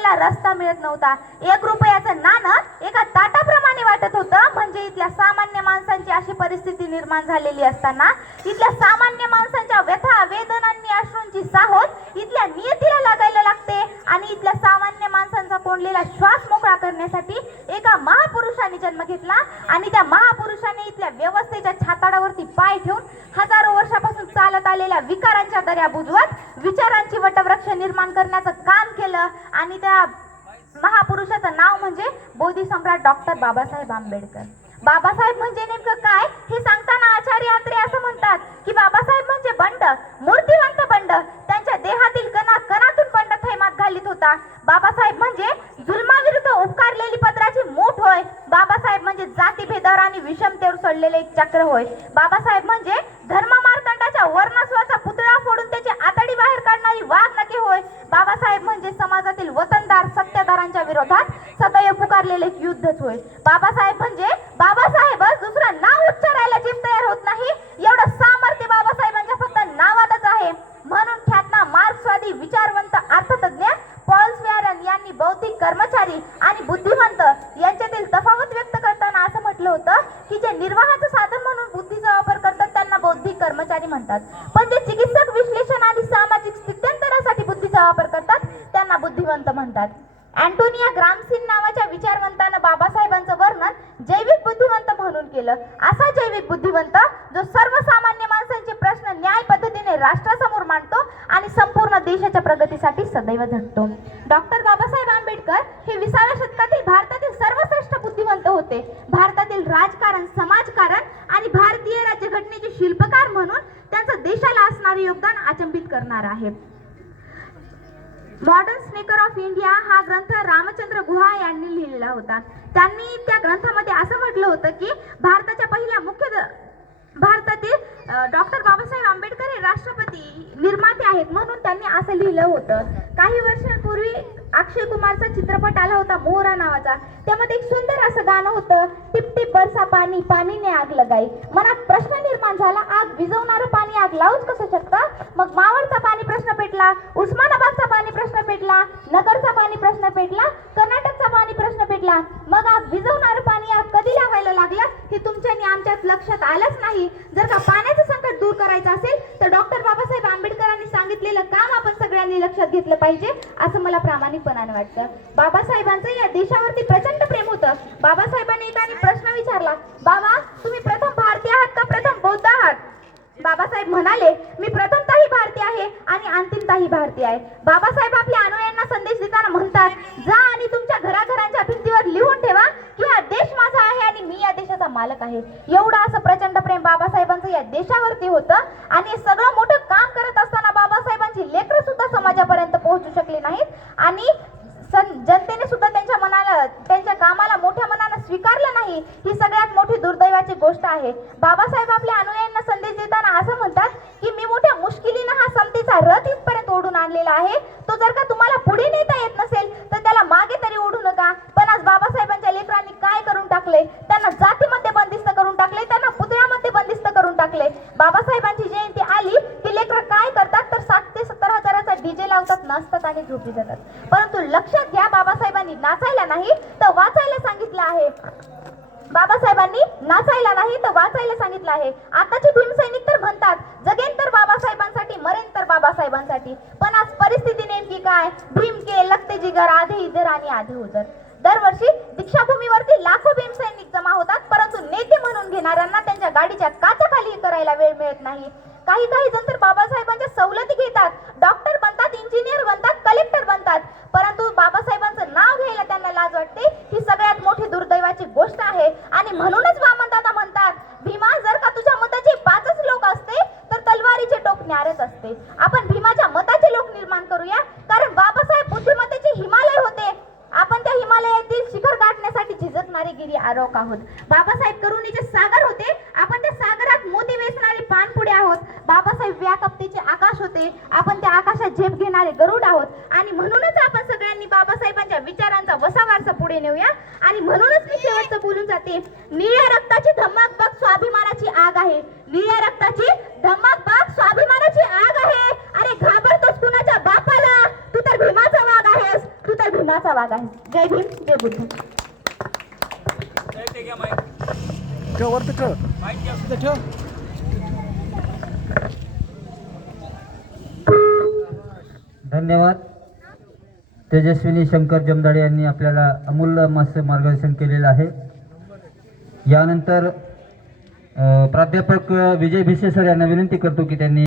चालायला रस्ता मिळत नव्हता. 1 रुपयाचं नाणं एका ताटाप्रमाणे वाटत होतं. म्हणजे इथल्या सामान्य माणसांची अशी परिस्थिती निर्माण झालेली असताना इथल्या सामान्य माणसांच्या व्यथा वेदनांनी अश्रूंची साहोत इथल्या नियतीला लागायला लागते आणि इथल्या सामान्य माणसांचा कोंडलेला श्वास मोकळा करण्यासाठी एका महापुरुषाने जन्म घेतला आणि त्या महापुरुषाने इथल्या व्यवस्थेच्या छाताडावरती पाय ठेवून हजारो वर्षापासून चालत आलेल्या विकारांच्या दऱ्या बुजवत विचारांची वटवृक्ष निर्माण करण्याचं काम केलं. आणि त्या महापुरुषाचं नाव म्हणजे बोधी सम्राट डॉक्टर बाबासाहेब आंबेडकर. बाबासाहेब म्हणजे नेमकं काय हे सांगताना आचार्य अत्रे असं म्हणतात की बाबासाहेब म्हणजे बंड, मूर्तिवंत बंड, त्यांच्या देहातील कणा कणातून बंड थैमात घालीत होता. बाबासाहेब म्हणजे जुलमाविरुद्ध उपकारलेली पदराची मूठ होय. बाबासाहेब म्हणजे जातीभेदावर आणि विषमतेवर सोडलेले एक चक्र होय. बाबासाहेब म्हणजे धर्म मार्तंडाच्या वर्णस्वाचा पुतळा फोडून त्याची आतडी बाहेर काढणारी वाघ नखे होय. बाबासाहेब म्हणजे समाजातील वतनदार सत्ताधाऱ्यांच्या विरोधात सदैव पुकारलेले एक युद्धच होय. बाबासाहेब म्हणजे बाबासाहेबच दुसरं नाव उच्चारायला जीभ तयार होत नाही एवढं सामर्थ्य बाबासाहेबांच्या फक्त नावातच आहे. म्हणून ख्यातनाम मार्क्सवादी विचारवंत अर्थतज्ञ पॉल स्वेरन यांनी बौद्धिक कर्मचारी आणि बुद्धिमंत यांच्यातील तफावत व्यक्त करताना असं म्हटलं होतं की जे निर्वाहाचं साधन म्हणून बुद्धीचा वापर करतात त्यांना बौद्धिक कर्मचारी म्हणतात, पण जे चिकित्सक विश्लेषण आणि सामाजिक स्थित्यंतरासाठी बुद्धीचा वापर करतात त्यांना बुद्धिवंत म्हणतात. अँटोनिया ग्रामसिन नावाच्या विचारवंतानं बाबासाहेबांचं वर्णन जैविक बुद्धिवंत म्हणून केलं. असा जैविक बुद्धिवंत जो सर्वसामान्य माणसांचे प्रश्न न्याय पद्धतीने राष्ट्रासमोर मांडतो आणि संपूर्ण देशाच्या प्रगतीसाठी सदैव झटतो. डॉक्टर बाबासाहेब आंबेडकर हे 20व्या शतकातील भारतातील सर्वश्रेष्ठ बुद्धिवंत होते. भारतातील राजकारण, समाजकारण आणि भारतीय राज्यघटनेचे शिल्पकार म्हणून त्यांचं देशाला असणारे योगदान अचंबित करणार आहे. मॉडर्न स्नेकर ऑफ इंडिया हा ग्रंथ रामचंद्र गुहा यांनी लिहिलेला होता. त्यांनी त्या ग्रंथामध्ये असं म्हटलं होतं की भारतातील डॉक्टर बाबासाहेब आंबेडकर हे राष्ट्रपती निर्माते आहेत म्हणून त्यांनी असं लिहिलं होतं. काही वर्षांपूर्वी अक्षय कुमारचा चित्रपट आला होता मोहरा नावाचा. त्यामध्ये एक सुंदर असं गाणं होतं, टिप टिप बरसा पाणी पाणीने आग लगाई. मनात प्रश्न निर्माण झाला, आग विझवणारं पाणी आग लावूच कसं शकतं? मग मावळचा पाणी प्रश्न पेटला, उस्मानाबादचा पाणी प्रश्न पेटला, नगरचा पाणी प्रश्न पेटला, कर्नाटकचा पाणी प्रश्न पेटला. मग आग विझवणारं पाणी आग कधी लावायला लागलं हे तुमच्या आणि आमच्यात लक्षात आलंच नाही. जर का पाण्याचं संकट दूर करायचं असेल तर डॉक्टर बाबासाहेब आंबेडकरांनी सांगितलेलं काम आपण सगळ्यांनी लक्षात घेतलं पाहिजे असं मला प्रामाणिकपणाने वाटतं. बाबासाहेबांचं या देशावरती प्रचंड प्रेम होतं. बाबासाहेबांनी एकाने प्रश्न विचारला, बाबा तुम्ही प्रथम भारतीय आहात का प्रथम बौद्ध आहात? बाबासाहेब म्हणाले, मी प्रथमतःही भारतीय आहे आणि अंतिमतःही भारतीय आहे. बाबासाहेब आपल्या अनुयायांना संदेश देताना म्हणतात, जा आणि तुमच्या घराघरांच्या भिंतीवर लिहून ठेवा की हा देश माझा आहे आणि मी या देशाचा मालक आहे. एवढं असं प्रचंड प्रेम बाबासाहेबांचं या देशावरती होतं. आणि सगळं मोठं काम करत असताना बाबासाहेबांची लेकरं सुद्धा समाजापर्यंत पोहोचू शकली नाहीत आणि जनतेने सुद्धा त्यांच्या कामाला मोठ्या मनानं स्वीकारलं नाही. ही सगळ्यात मोठी दुर्दैवाची गोष्ट आहे. बाबासाहेब आपल्या अनुयायांना संदेश देताना असं म्हणतात की मी मोठ्या मुश्किलीनं हा समतेचा रथ इथपर्यंत ओढून आणलेला आहे. तो जर का तुम्हाला पुढे नेता येत नसेल तर त्याला मागे तरी ओढू नका. पण आज बाबासाहेबांच्या लेकरांनी काय करून टाकले? त्यांना जातीमध्ये बंदिस्त करून टाकले, त्यांना पुतळ्यामध्ये बंदिस्त करून टाकले. बाबासाहेबांची जयंती आली की लेकरं काय करतात तर 60 ते 70 हजाराचा डीजे लावतात, नाचतात आणि झोपी जातात. परंतु लक्षात घ्या, बाबासाहेबांनी नाचायला नाही तर वाचायला सांगितलं आहे. बाबासाहेबांनी नाचायला नाही तर वाचायला सांगितलं आहे. आताचे भीमसैनिक तर म्हणतात जगेन तर बाबासाहेबांसाठी, मरेन तर बाबासाहेबांसाठी. पण आज परिस्थिती नेमकी काय? भीम के लगते जिगर, आधे इधर आणि आधे उधर. दरवर्षी दीक्षाभूमीवरती लाखो भीमसैनिक जमा होतात, परंतु नेते म्हणून घेणाऱ्यांना त्यांच्या गाडीच्या काचाखाली करायला वेळ मिळत नाही. काही जण तर बाबासाहेबांच्या सवलती घेतात, डॉक्टर बनतात, इंजिनियर बनतात, कलेक्टर बनतात, परंतु बाबासाहेबांचं नाव घ्यायला त्यांना लाज वाटते. ही सगळ्यात मोठी दुर्दैवाची गोष्ट आहे. आणि म्हणूनच वामनदादा म्हणतात, भीमा जर का तुझ्या मताचे 5च लोक असते तर तलवारीचे टोक न्यारच असते. आपण भीमाच्या मताचे लोक निर्माण करूया, कारण बाबासाहेब बुद्धिमत्तेचे हिमालय होते. आपण त्या हिमालयातील शिखर गाठण्यासाठी झिजकणारे गिरी आरोहक आहोत. बाबासाहेब करुणेचे सागर होते, आपण त्या सागरात मोती वेचणारे पाणपुडे आहोत. बाबासाहेब व्याकप्तीचे आकाश होते, आपण त्या आकाशात झेप घेणारे गरुड आहोत. आणि म्हणूनच आपण सगळ्यांनी बाबासाहेबांच्या विचारांचा वसावारसा पुढे नेऊया. आणि म्हणूनच मी शेवटचं बोलून जाते, निळ्या रक्ताची धमक बघ स्वाभिमानाची आग आहे. निळ्या रक्ताची धमक बघ स्वाभिमानाची आग आहे. अरे घाबरतोस कुणाच्या बापाला? तू तर भीमाचा वाघ आहेस, तू तर भीमा महत्वाचा भाग आहे. जय भीम, जय बुद्ध. धन्यवाद. तेजस्विनी शंकर जमदाडे यांनी आपल्याला अमूल्य मार्गदर्शन केलेलं आहे. यानंतर प्राध्यापक विजय भिसे सर यांना विनंती करतो की त्यांनी